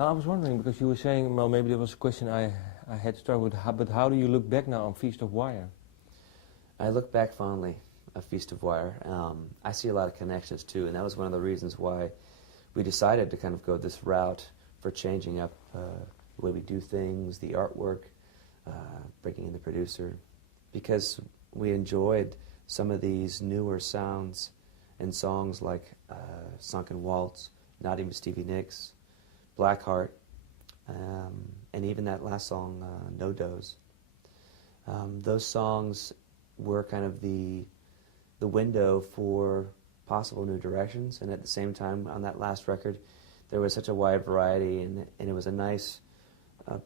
I was wondering, because you were saying, well, maybe there was a question I had to start with, but how do you look back now on Feast of Wire? I look back fondly of Feast of Wire. I see a lot of connections too, and that was one of the reasons why we decided to kind of go this route for changing up the way we do things, the artwork, bringing in the producer, because we enjoyed some of these newer sounds and songs like Sunken Waltz, Not Even Stevie Nicks, Blackheart, and even that last song, No Doze. Those songs were kind of the window for possible new directions, and at the same time, on that last record, there was such a wide variety, and it was a nice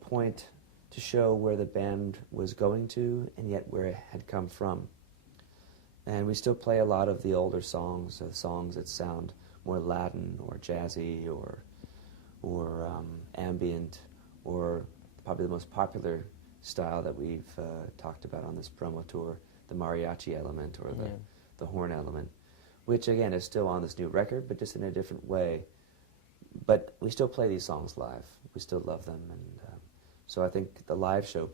point to show where the band was going to, and yet where it had come from. And we still play a lot of the older songs, songs that sound more Latin or jazzy or ambient, or probably the most popular style that we've talked about on this promo tour, the mariachi element or the horn element, which again is still on this new record, but just in a different way. But we still play these songs live. We still love them, and so I think the live show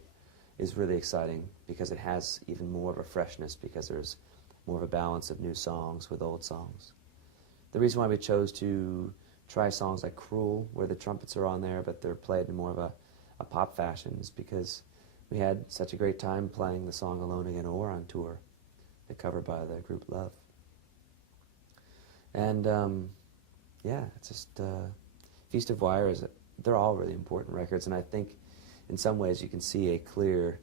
is really exciting because it has even more of a freshness, because there's more of a balance of new songs with old songs. The reason why we chose to try songs like Cruel, where the trumpets are on there, but they're played in more of a pop fashion, is because we had such a great time playing the song Alone Again Or on tour, the cover by the group Love. And yeah, it's just, Feast of Wire, they're all really important records, and I think in some ways you can see a clear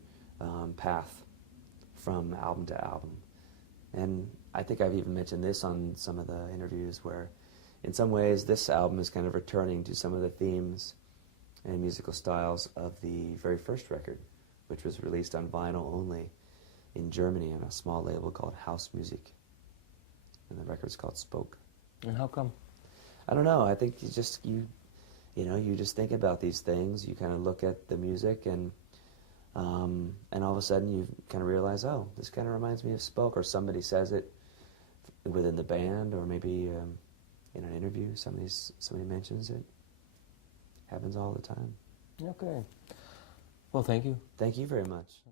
path from album to album. And I think I've even mentioned this on some of the interviews, where in some ways this album is kind of returning to some of the themes and musical styles of the very first record, which was released on vinyl only in Germany on a small label called House Music. And the record's called Spoke. And how come? I don't know. I think you just think about these things. You kind of look at the music, and all of a sudden you kind of realize, oh, this kind of reminds me of Spoke, or somebody says it within the band, or maybe in an interview somebody mentions it. Happens all the time. Okay. Well, thank you. Thank you very much.